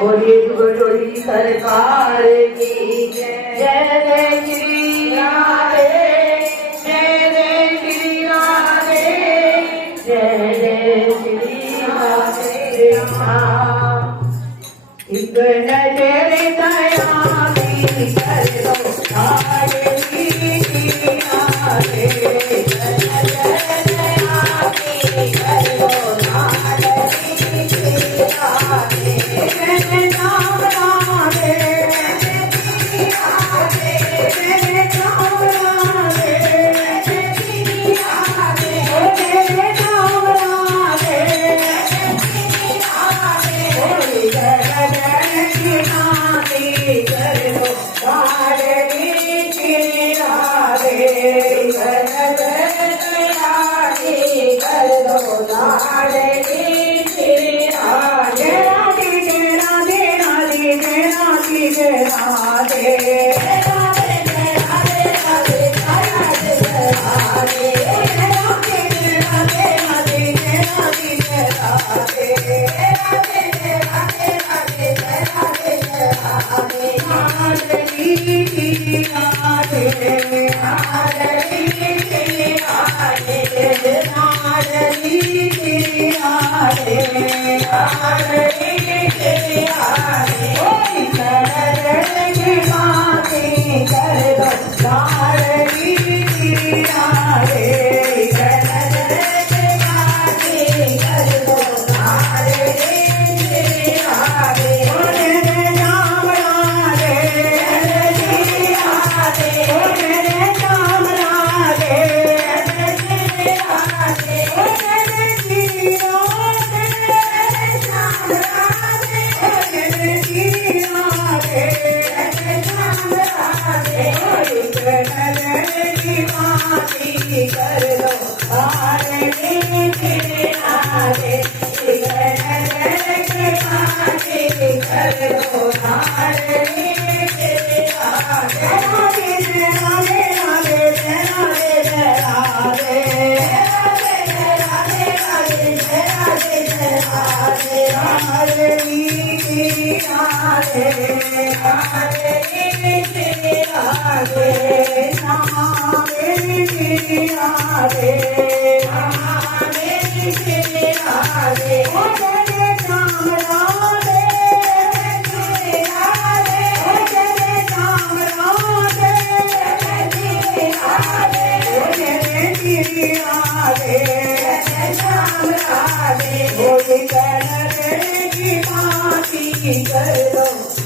बोलिए जुगजोड़ी सरकार की जय जय श्री राधे जय जय श्री राधे जय जय श्री राधे राम। एक नजर दया की कर दो राधे की राधे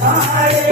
Hare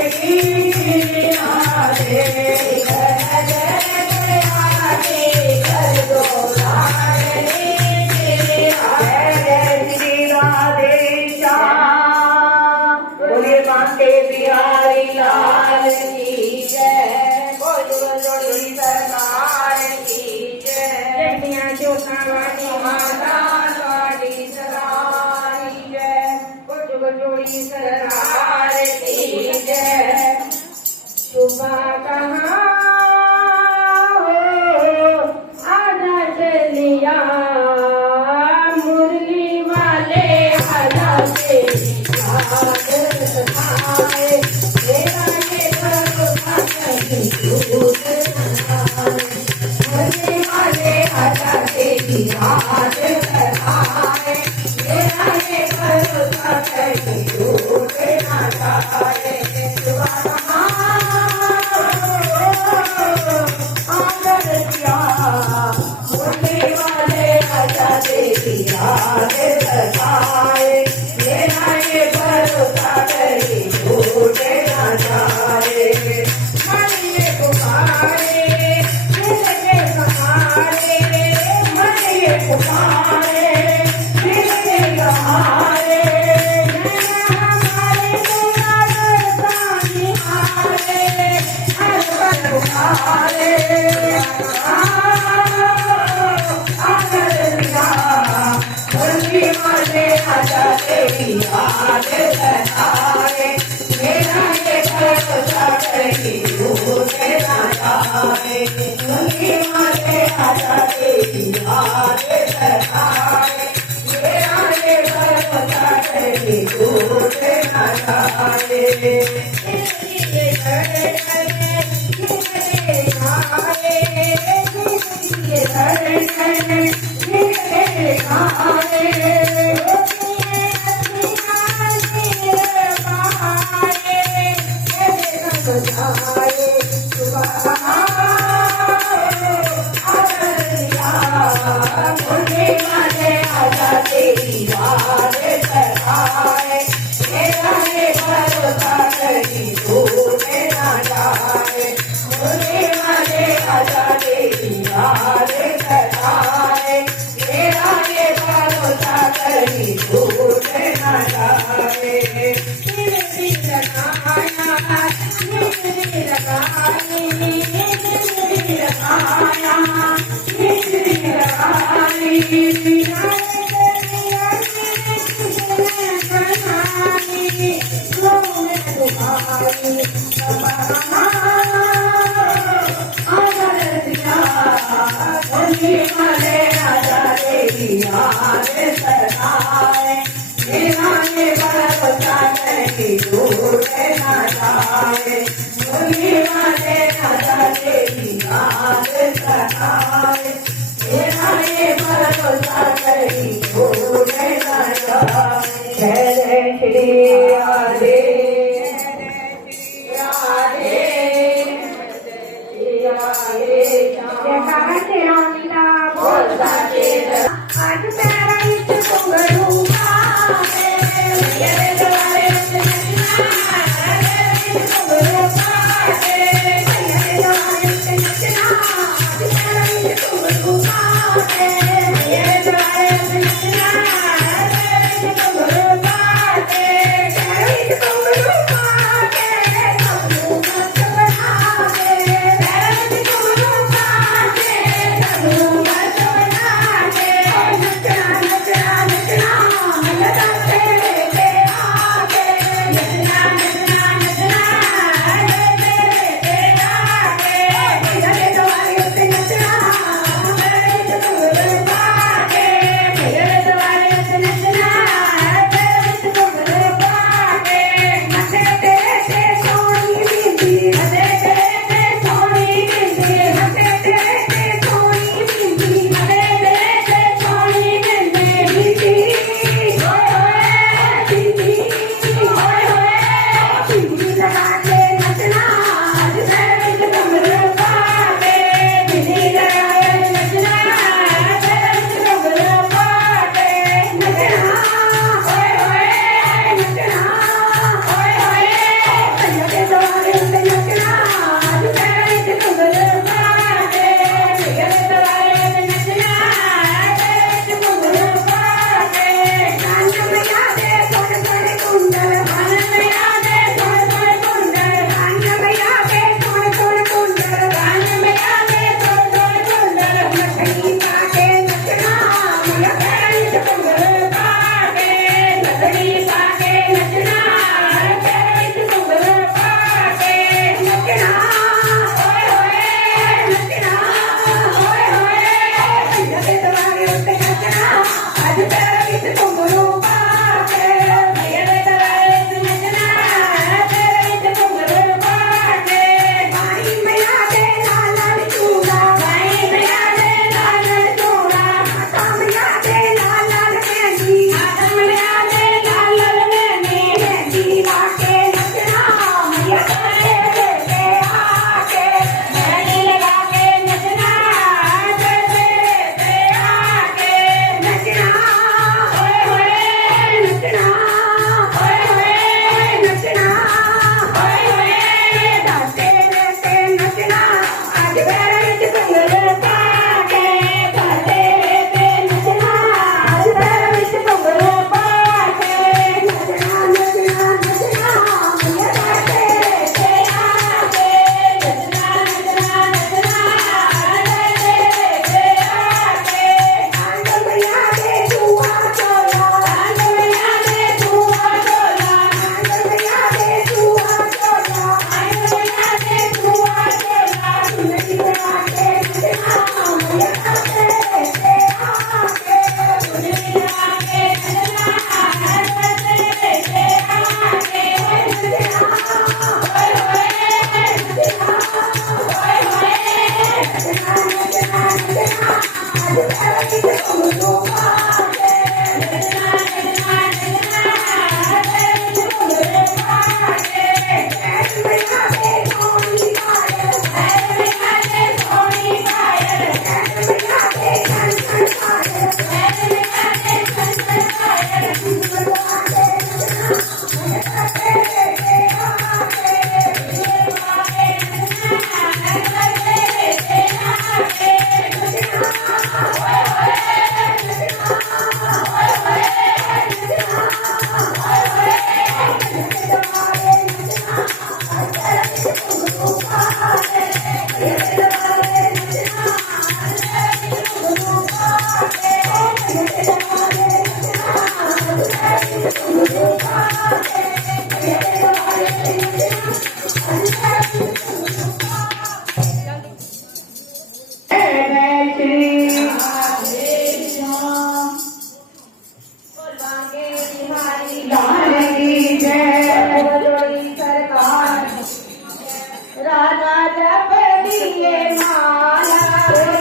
राजा जप दिए माला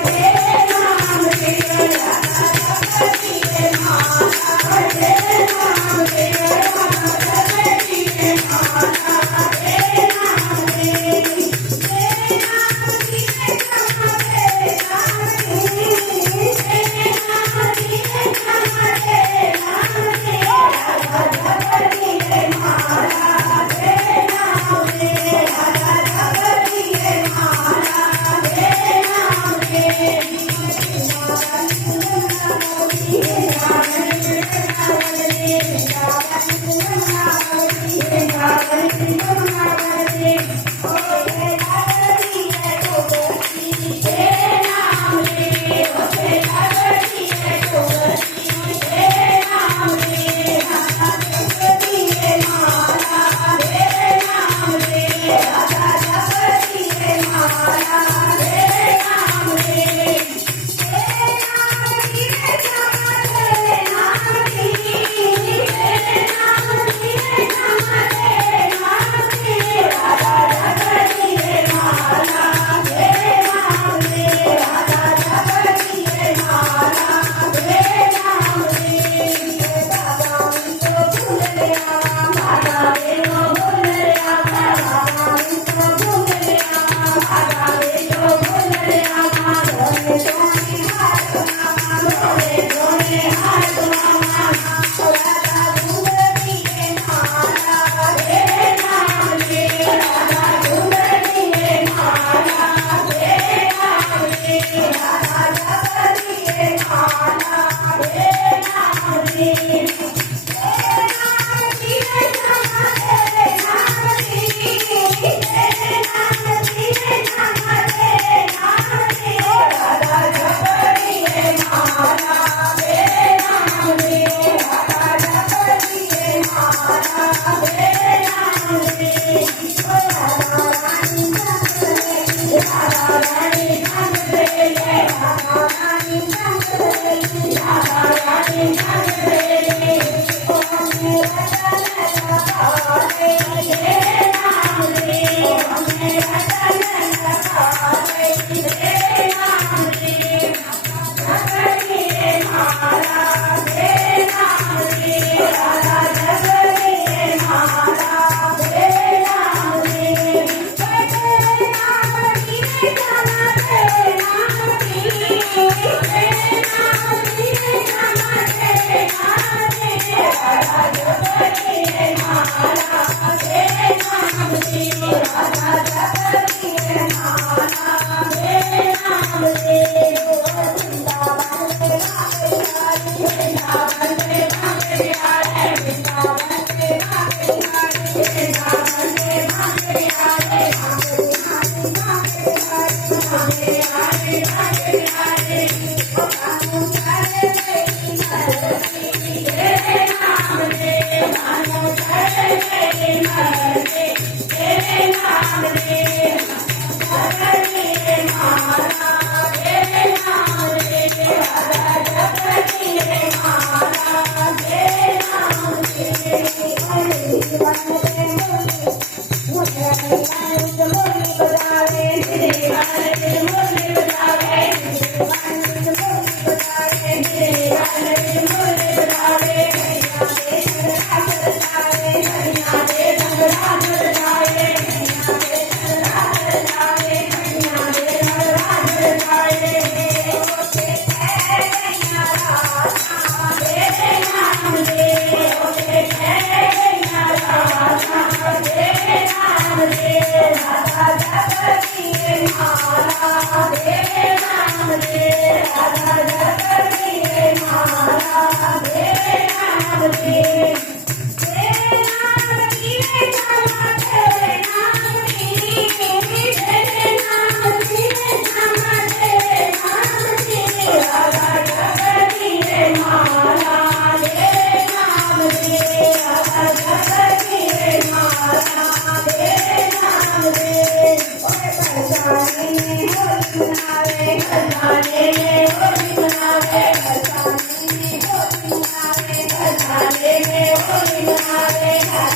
तेरे नाम के राजा जप दिए माला तेरे नाम के राजा जप दिए माला तेरे नाम के तेरे नाम दिए हमारे नाम के तेरे नाम दिए हमारे नाम के राजा जप दिए माला तेरे नाम के राजा जप दिए माला तेरे नाम के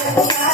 Oh,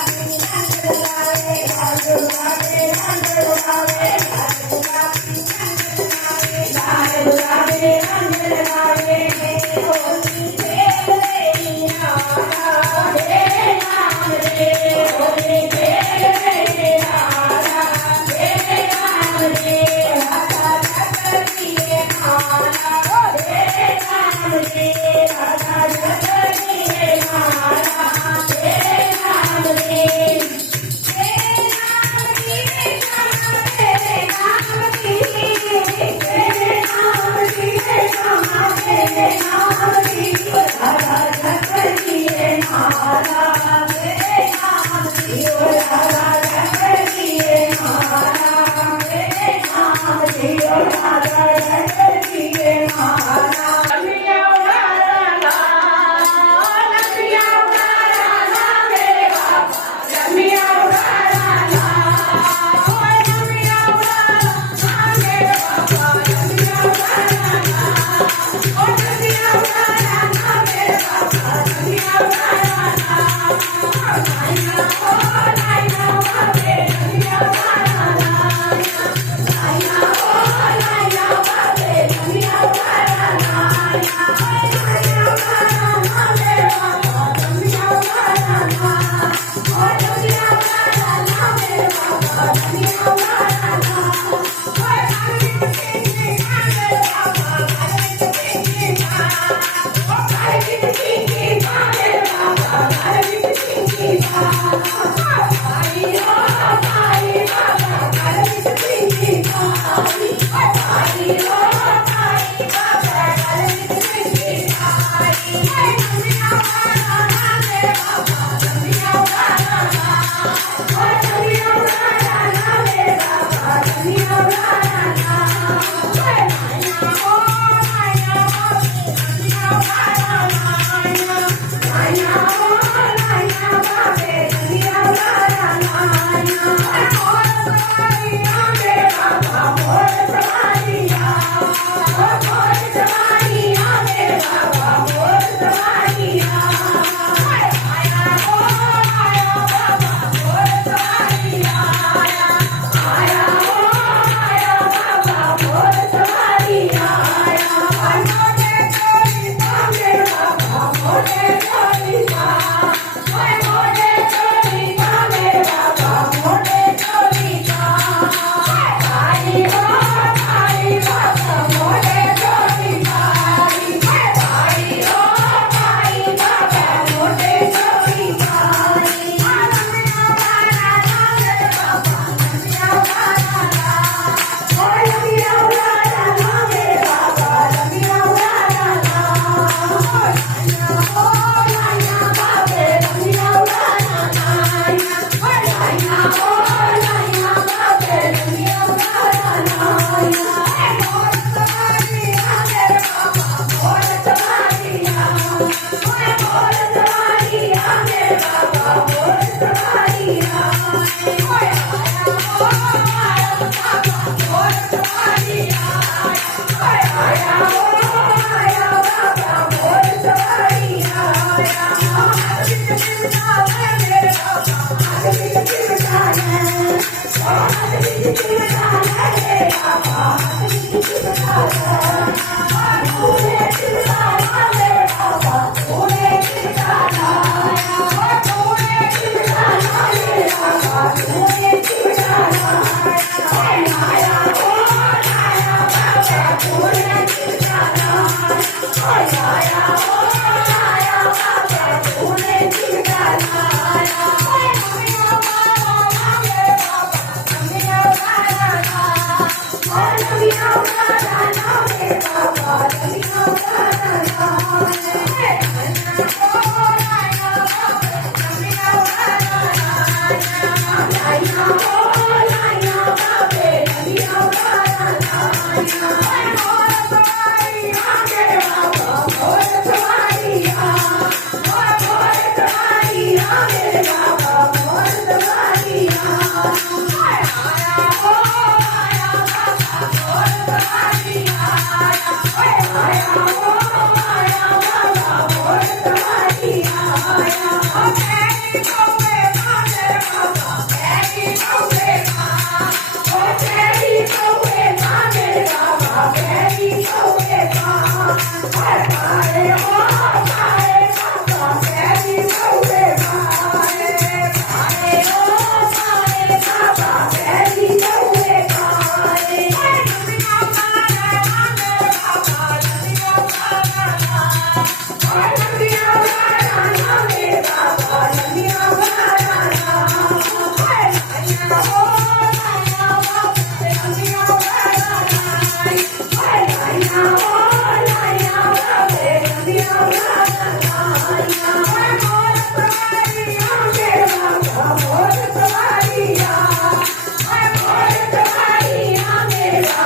मोर सवारिया मोर सवारिया मेरा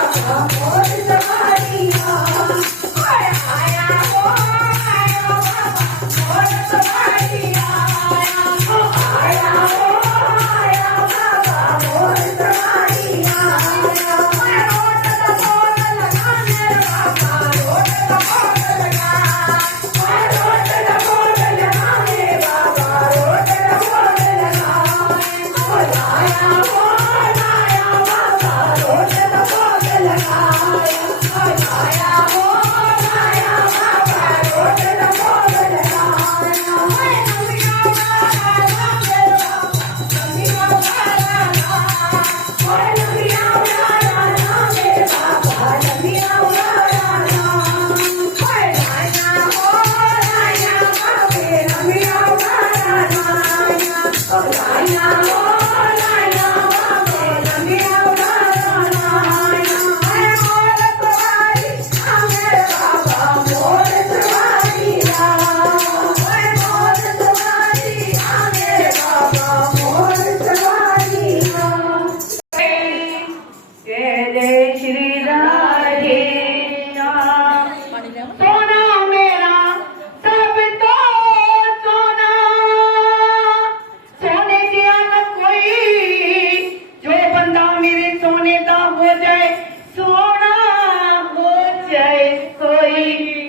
मोर सवारिया आया हो बाबा मोर सवारिया आया हो बाबा मोर सवारिया रोट दा बोल लगा मेरे बाबा रोट दा बोल लगा रोट दा बोल लगा मेरे बाबा रोट दा बोल लगा आया हो आया बाबा रोट दा बोल लगा आया हो आया बाबा रोट दा बोल लगा नमिया वाला मेरे बाबा नमिया वाला नमिया वाला मेरे बाबा नमिया वाला आया हो आया बाबा नमिया वाला आया हो आया बाबा नमिया वाला मोर सवारी मेरे बाबा मोर सवारिया मोर सवारी मेरे बाबा मोर सवारिया जय श्री राधे श्याम सोना मेरा सब तो सोना सोने दिया न कोई जो बंदा मेरे सोने का हो जाए सोना हो जाए कोई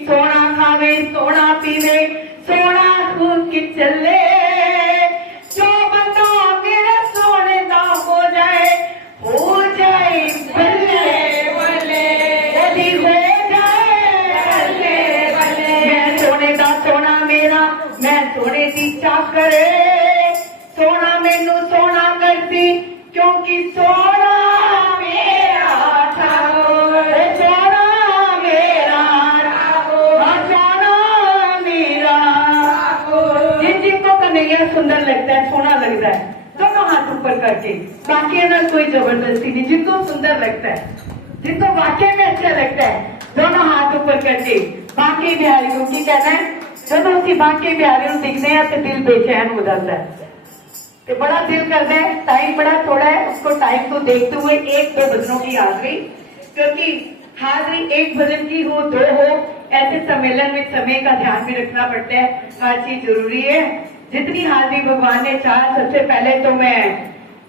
सोना खावे सोना पीवे सोना खूब के चले जो बंदा मेरा सोने का हो जाए बल्ले बल्ले यदि हो जाए बल्ले बल्ले मैं सोने का सोना मेरा मैं सोने की चाकर सोना मैनू सोना करती क्योंकि सोना मेरा ठाकुर सोना मेरा ठाकुर सोना मेरा ठाकुर जिनको कन्हैया सुंदर लगता है सोना लगता है दोनों हाथ ऊपर करके बाकी ना कोई जबरदस्ती नहीं जिनको सुंदर लगता है जिनको वाकई में अच्छा लगता है दोनों हाथ ऊपर करके बाकी बिहारी को की कहना है जब उसकी बाकी बिहारी को दिखते हैं तो दिल बेचैन हो जाता है तो बड़ा दिल करता है टाइम बड़ा थोड़ा है उसको टाइम को देखते हुए एक दो भजनों की हाजिरी क्योंकि हाजिरी एक भजन की हो दो हो ऐसे सम्मेलन में समय का ध्यान भी रखना पड़ता है हर चीज जरूरी है जितनी हाजिरी भगवान ने चाहा सबसे पहले तो मैं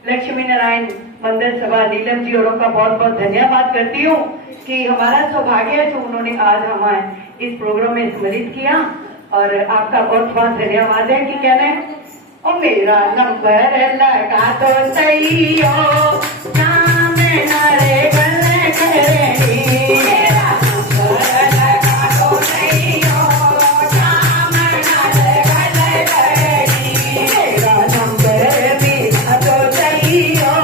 लक्ष्मी नारायण मंदिर सभा नीलम जी औरों का बहुत बहुत धन्यवाद करती हूँ कि हमारा सौभाग्य है जो उन्होंने आज हमारे इस प्रोग्राम में सम्मिलित किया और आपका बहुत बहुत धन्यवाद है कि कहना है ओ मेरा नंबर लगा तो सही हो नाम नारे गले करेगी मेरा नंबर लगा तो सही हो नाम नारे गले करेगी मेरा नंबर भी तो सही हो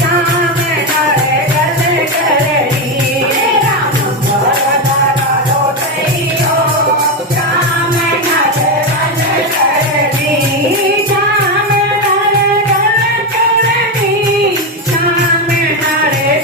नाम नारे गले करेगी मेरा नंबर लगा तो सही हो नाम नारे गले करेगी नाम नारे गले करेगी नाम नारे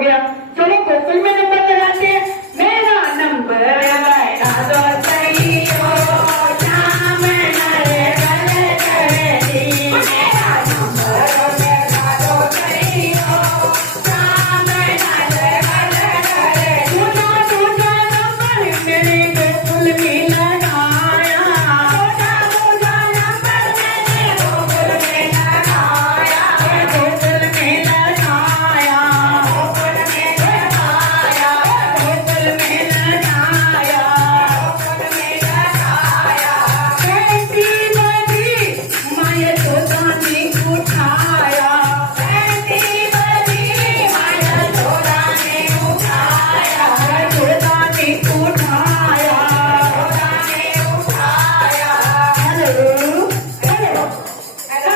गया। चलो गोकुल में नंबर लगाते हैं। मेरा नंबर लगा दो सही हो, श्याम नरे गले करेगी। मेरा नंबर लगा दो सही हो, श्याम नरे गले करेगी। दूजा दूजा नंबर मेरे गोकुल में लगाया, दूजा नंबर मैंने गोकुल में लगाया, गोकुल में लगाया, गोकुल में लगाया, गोकुल में लगाया, गोकुल में लगाया। कैसी बड़ी माया तोता ने उठाया, कैसी बड़ी माया तोता ने उठाया, तोता ने उठाया, तोता ने उठाया। Hello hello hello hello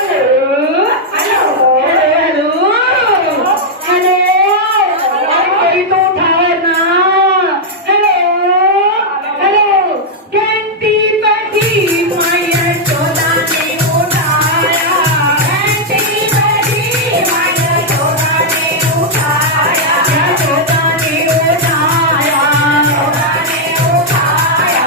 hello hello, कोई तो उठाओ ना। हेलो हेलो, घंटी बजी माया तोता ने उठाया, घंटी बजी माया तोता ने उठाया, तोता ने उठाया, तोता ने उठाया,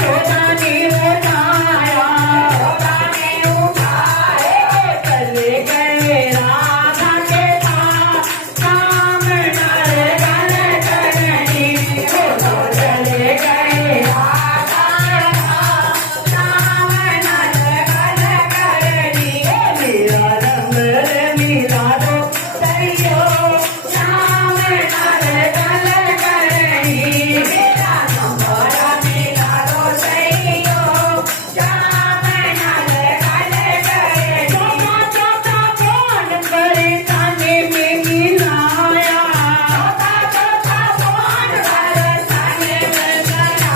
तोता ने उठाया, तोता ने उठाया। चले गए राधा के पास, श्याम नरे गले करेगी। चले गए राधा के पास, श्याम नरे गले करेगी। मेरा नंबर मिला दो सही हो, श्याम नरे गले करेगी। मेरा नंबर मिला दो सही हो, श्याम नरे गले करेगी। चौथा चौथा फोन बरसाने में मिलाया, चौथा चौथा फोन बरसाने में मिलाया,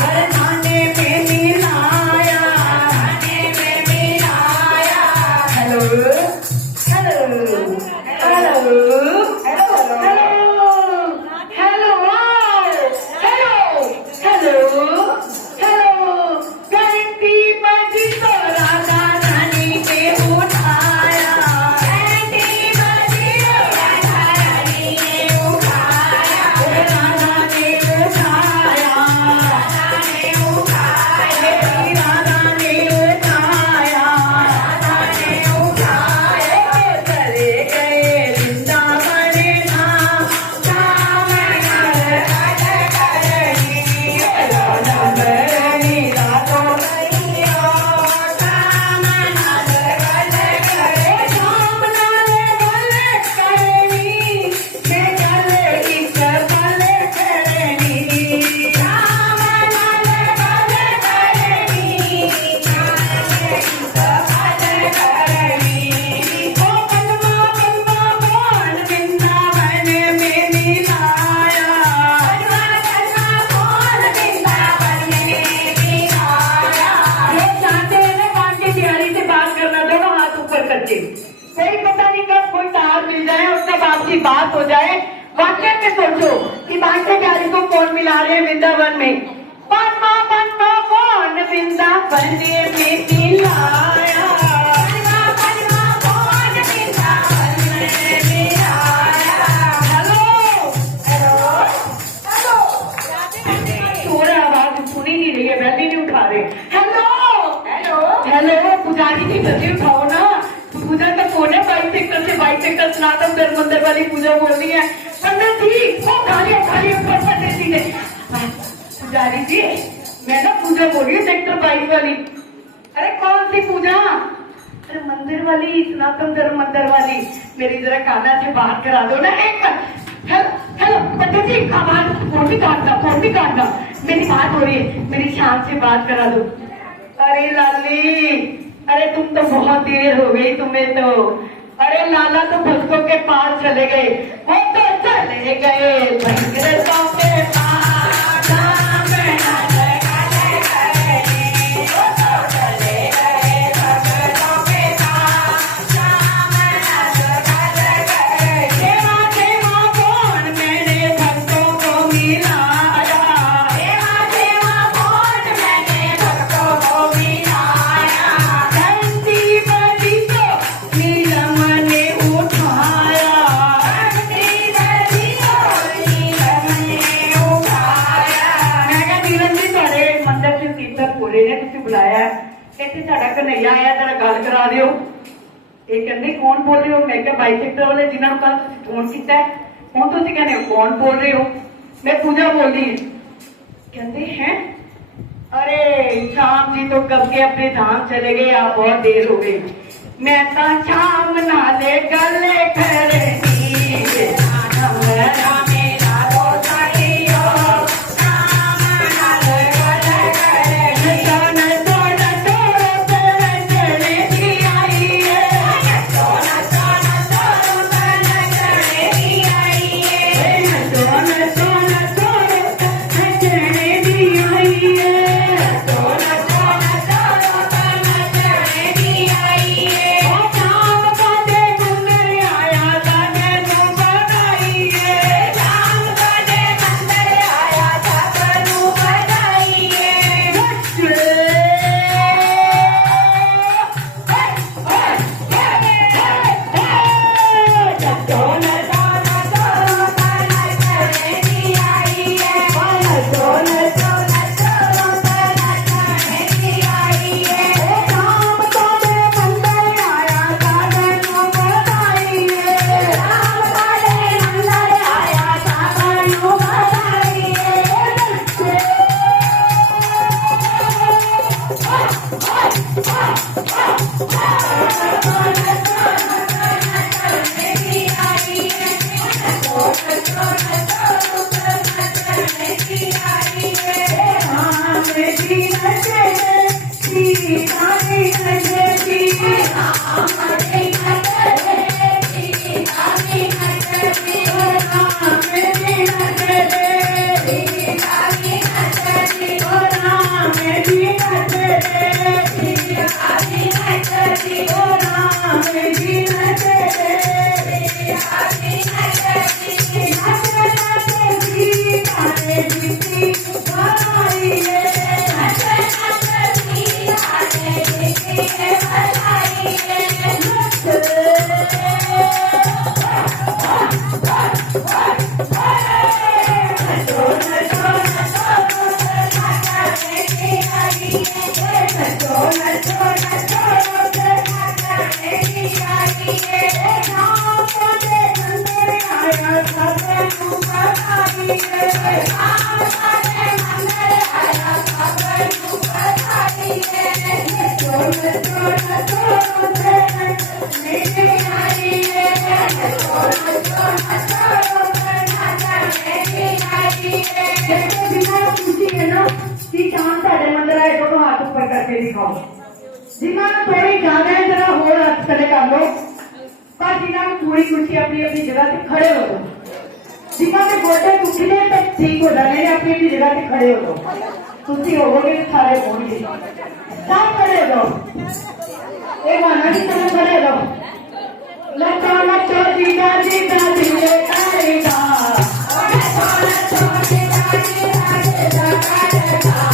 बरसाने में मिलाया, बरसाने में मिलाया। Hello hello hello hello hello hello hello hello, घंटी बजी तो राधा रानी ने उठाया, घंटी बजी तो राधा रानी ने उठाया, राधा ने उठाया, राधा ने उठाया, राधा ने उठाया, राधा ने उठाया। चले गए वृंदावन धाम, श्याम नरे गले करेगी। मेरा नंबर मिला दो सही हो, श्याम नरे गले करेगी। श्याम नरे गले करेगी, मैं गले इस गले करेगी। श्याम नरे गले करेगी, गले इस गले करेगी। ओ बलवा बलवा बोल वृंदावन में मिलाया, बलवा बलवा बोल वृंदावन में मिलाया। लोग चाहते हैं ना कान की तिहारी से बात करना, दोनों हाथ ऊपर करके। कोई पता नहीं कब कोई तार मिल जाए और तब आपकी बात हो जाए। वाकई में सोचो कि बांके बिहारी को कौन मिला रहे हैं वृंदावन में। पन्ना पन्ना कौन वृंदावन में मिलाया, पन्ना पन्ना कौन वृंदावन में मिलाया। हेलो हेलो हेलो, थोड़ा आवाज सुनी नहीं रही है, वैसे नहीं उठा रहे। हेलो हेलो हेलो, पुजारी जी जल्दी उठाओ ना, पूजा का फोन है। 22 सेक्टर से 22 सेक्टर सनातन धर्म मंदिर वाली पूजा बोलनी है। पंडित जी वो खाली खाली ऊपर पंडित जी ने, पुजारी जी मैं ना पूजा बोल रही हूँ सेक्टर 22 वाली। अरे कौन सी पूजा? अरे मंदिर वाली, सनातन धर्म मंदिर वाली। मेरी जरा काना से बाहर करा दो ना एक। हेलो हेलो पंडित जी, आवाज फोन भी काटना, फोन भी काटना, मेरी बात हो रही है, मेरी शान से बात करा दो। अरे लाली, अरे तुम तो बहुत देर हो गई तुम्हें तो। अरे लाला तो भक्तों के पास चले गए, वो तो चले गए भगतों के पास, श्याम नरे गले करेगी। वो तो चले गए भगतों के पास, श्याम नरे गले करेगी। सेवा सेवा कौन मैंने भक्तों को मिलाया, सेवा सेवा कौन मैंने भक्तों को मिलाया। घंटी बजी तो नीलम ने उठाया, घंटी बजी भोरे ने तुसीं बुलाया इत्थे साडा कन्हैया आया जरा गल करा दिओ। ये कहंदे कौन बोल रहे हो? मैं क्या बाईसेक्टर वाले जिन्होंने कल फोन किया हुण तुसीं कहंदे हो कौन बोल रहे हो? मैं पूजा बोल रही हूं। कहंदे हैं अरे शाम जी तो कब के अपने धाम चले गए, आप बहुत देर हो गई। मैं तो शाम नाले गले खड़े जिन्होंने थोड़ी ज्यादा है जरा होर हाथ खड़े कर लो, पर जिन्होंने पूरी खुशी अपनी अपनी जगह से खड़े हो जाओ। जिन्होंने गोडे टूटने तो ठीक हो जाने अपनी अपनी जगह से खड़े हो जाओ। तुसी होवोगे सारे होंगे, सब खड़े हो जाओ। एक माना जी तुम खड़े हो जाओ। लचो लचो जीता जीता जीते करेगा, लचो लचो जीता जीता जीता करेगा।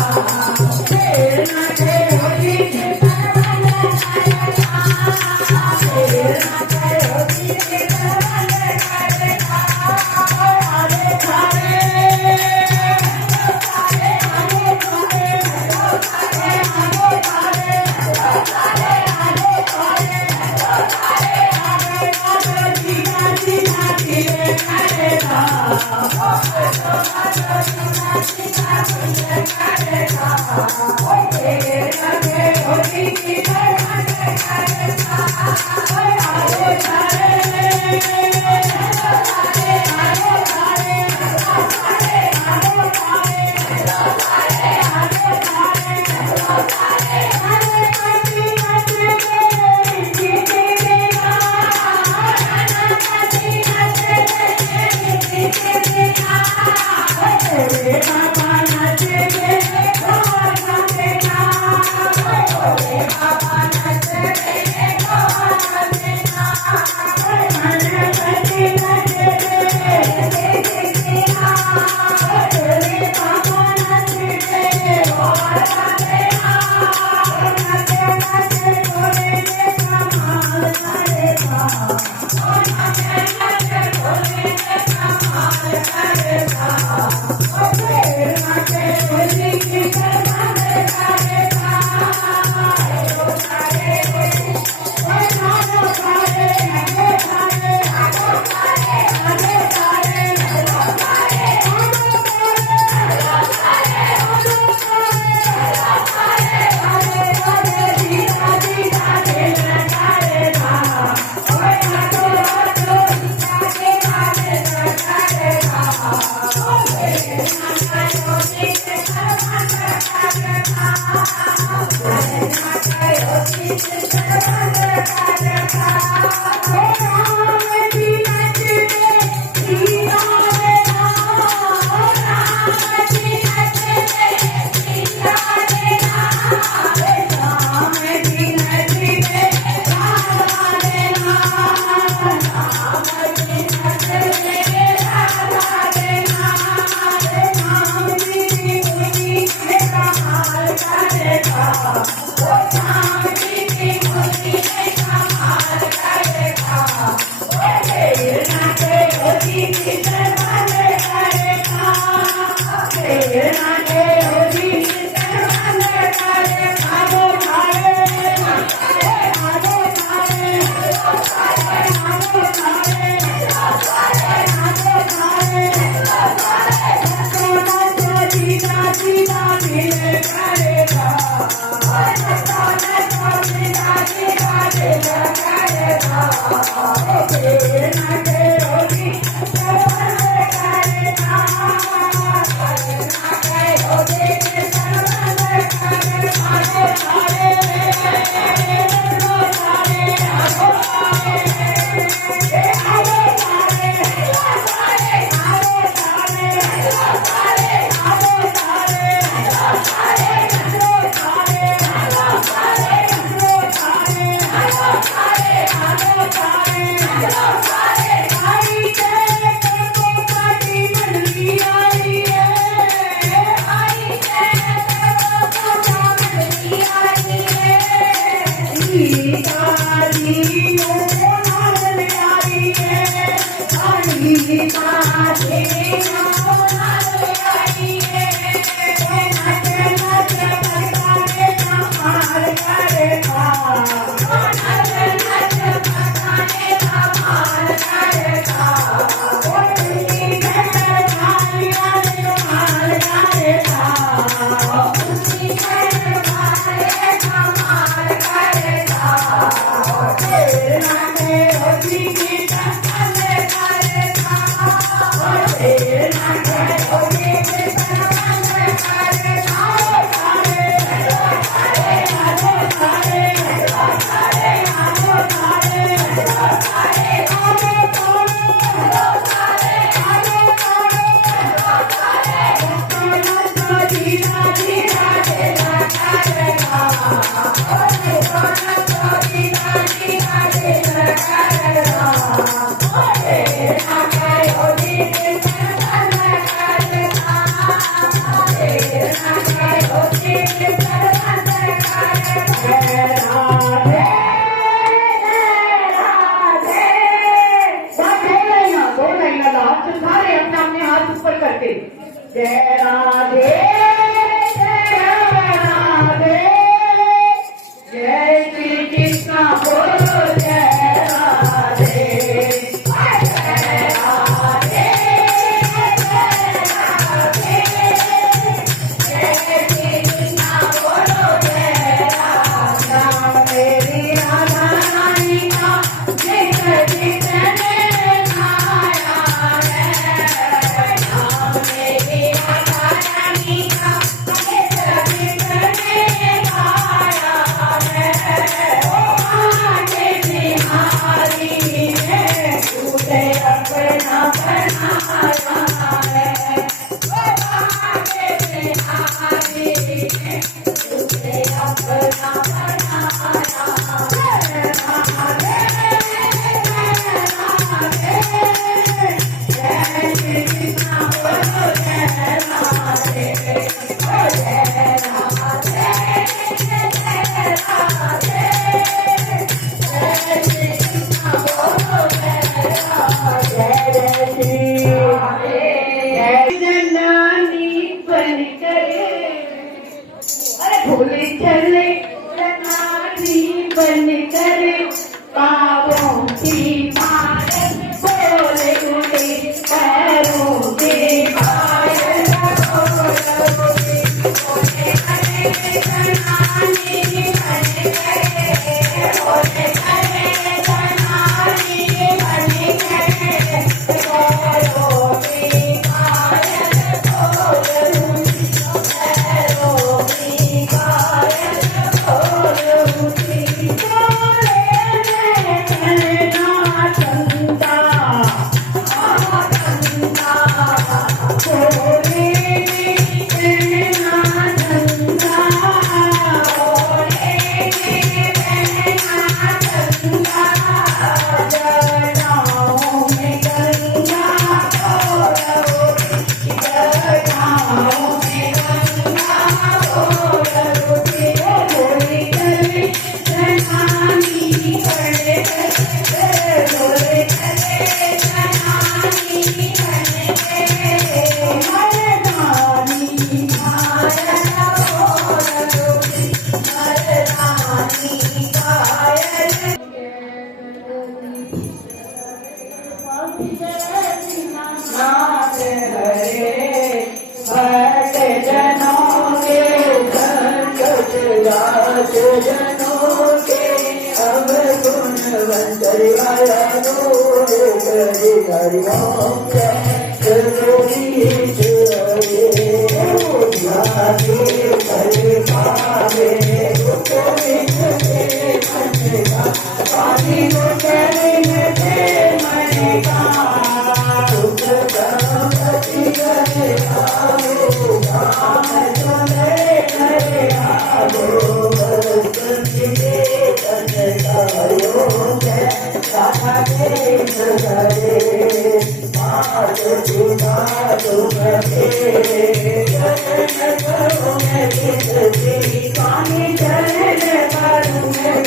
स्वामी चरण करूं मैं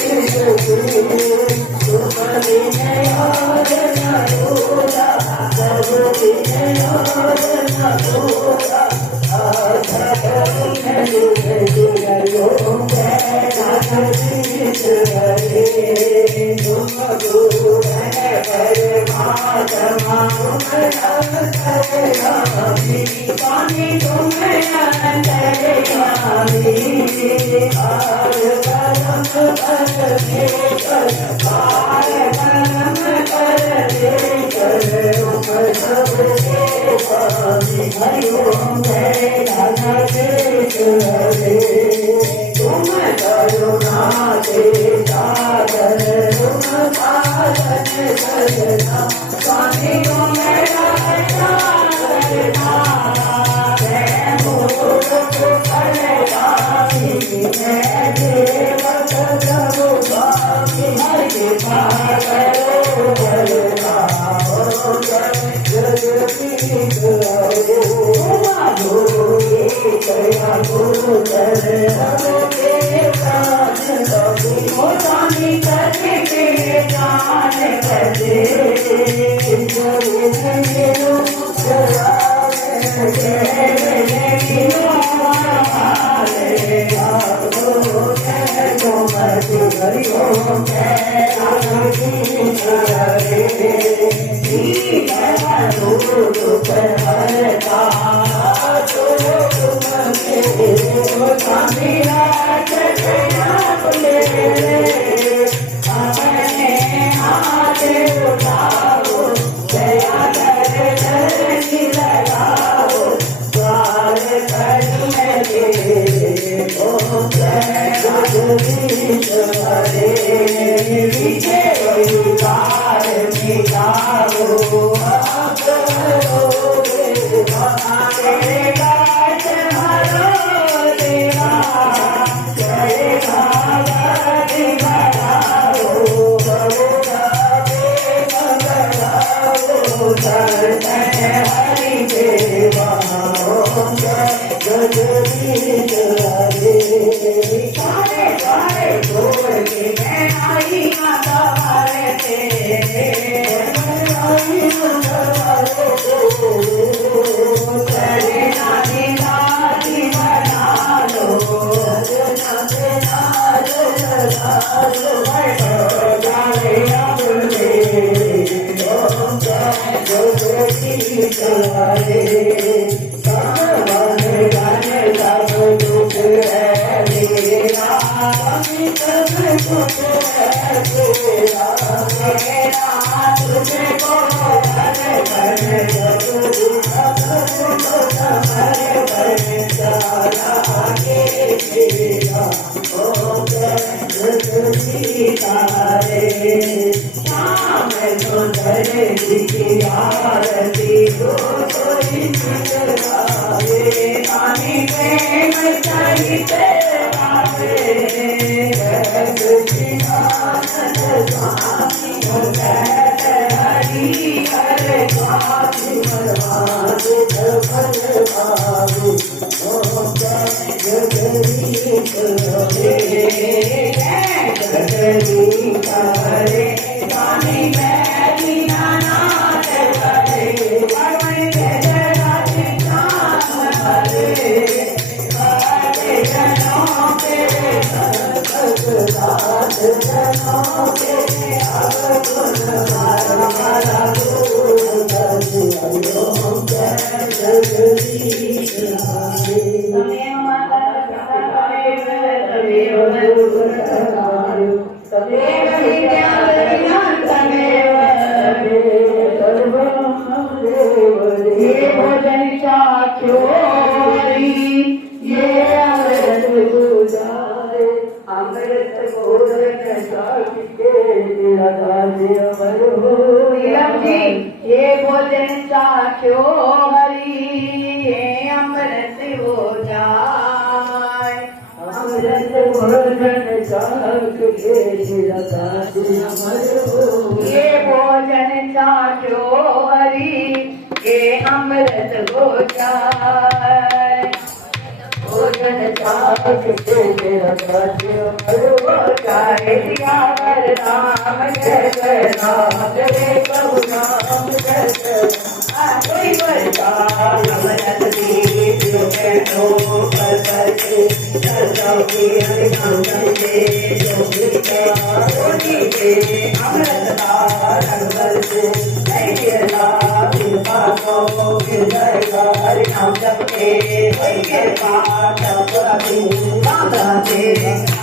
तुम बिन और न होगा, सब बिन और न होगा। स्वामी तुम हरिओम जय राधा तुम करुणा के सागर तुम साधन सजना। स्वामी तुम लगन जाग से तेरा जाए सियावर राम जय जय राम जय प्रभु राम जय जय कोई बचा अमरत दीप बैठो कर करके सरस्वती हरि नाम जपे जो के अमृत रंग बरसे जय राम पाको जय हरि नाम जपे कोई के पाठ पुरानी राम राधे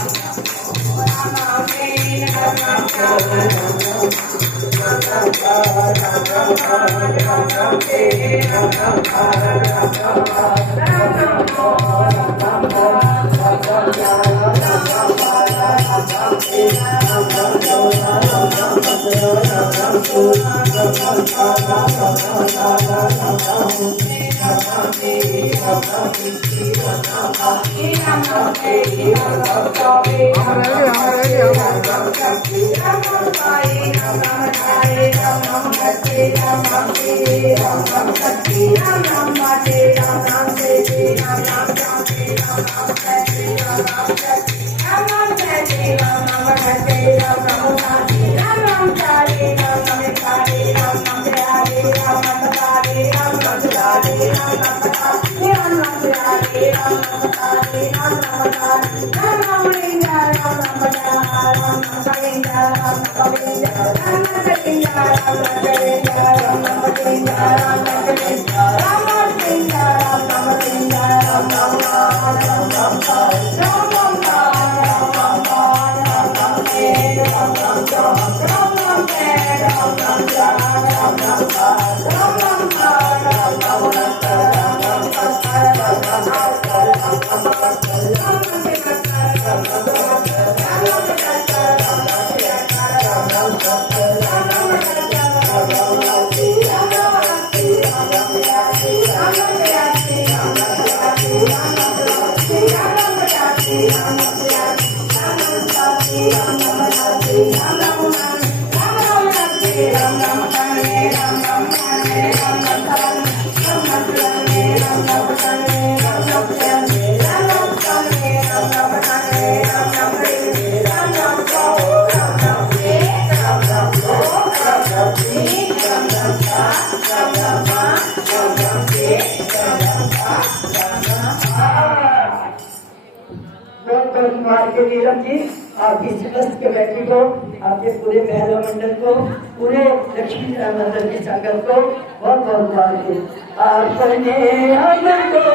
के नीलम जी आपकी समस्त कमेटी को, आपके पूरे महिला मंडल को, पूरे लक्ष्मी मंडल के संगत को बहुत बहुत मुबारक। आपने हमको